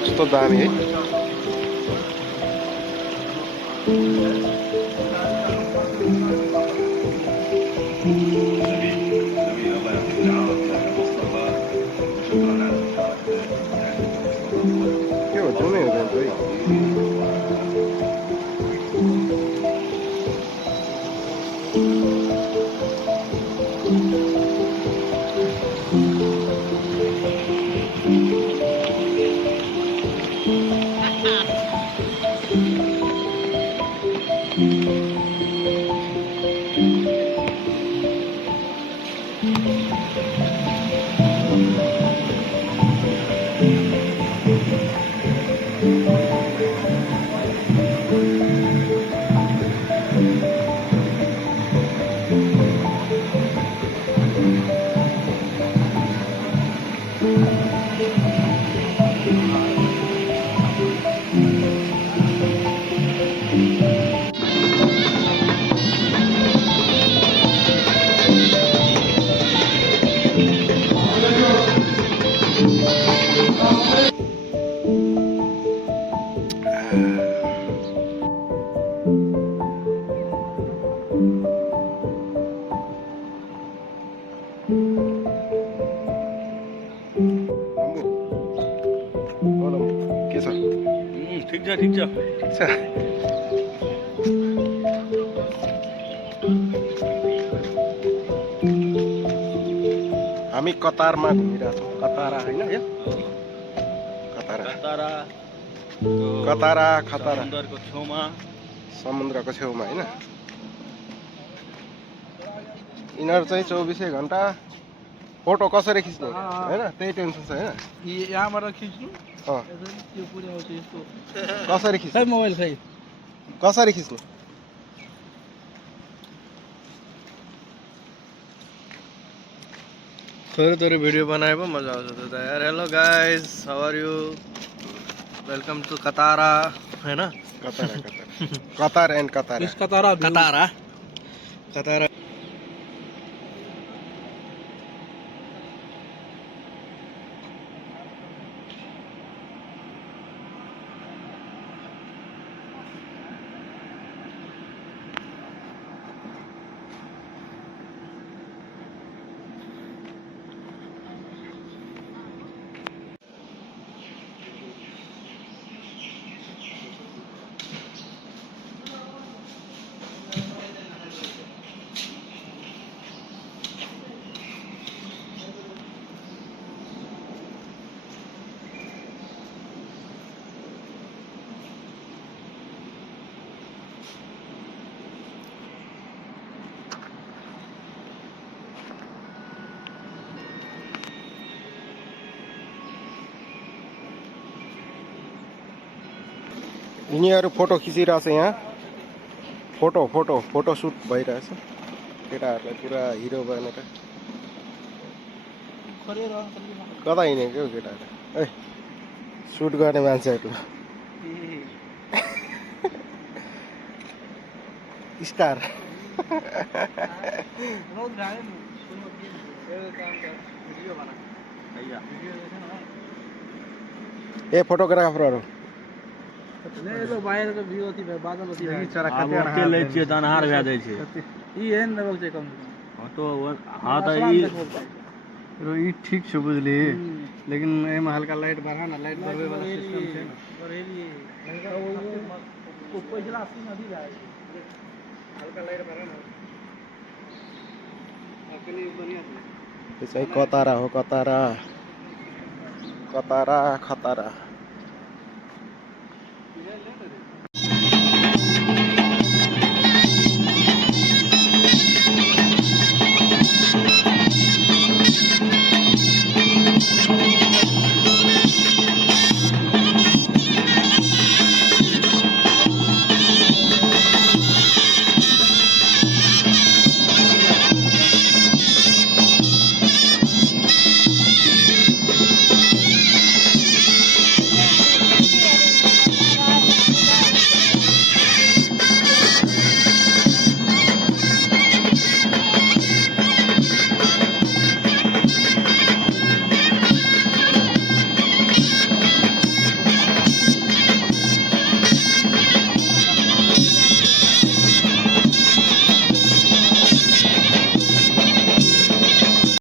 कस्तो दामी है। के हो जुनै हुँदैन है। के छ? ठिक छ ठिक छ ठिक छ। हामी कतारमा घुमिरहेको छौँ। कतारा होइन यो कतारा कतारा कतारा खतरा समुद्रको छेउमा समुद्रको छेउमा होइन। यिनीहरू चाहिँ 24 घन्टा फोटो कसरी खिच्ने होइन त्यही टेन्सन छ होइन। यहाँबाट खिच्नु अँ त्यो पुरै आउँछ यस्तो कसरी खिच्ने मोबाइल खै कसरी खिच्ने थोरै भिडियो बनाए पो मजा आउँछ त यार। Hello guys, how are you? Welcome to Katara हैन। कतारा कतार एन्ड कतारा कतारा कतारा कतारा यिनीहरू फोटो खिचिरहेछ यहाँ। फोटो सुट भइरहेछ। केटाहरूलाई पुरा हिरो बनेर कता हिँडेको हौ केटाहरू। ए सुट गर्ने मान्छेहरू स्टार ए फोटोग्राफरहरू बाहिरको भ्यू अति बादल अति त्यसले चाहिँ दनहार भए जाइ छै ई हेन दबक चाहिँ कम तो हाँ तो ई ठीक छ बुझली, लेकिन एमा हल्का लाइट बढ़ा ना, लाइट बढ़वे वाला सिस्टम छै ना। पैसा अस्सी नदी जाए हल्का लाइट बढ़ा ना अपने बढ़िया छ। यो चाहिँ कतारा हो। कतारा कतारा खतरा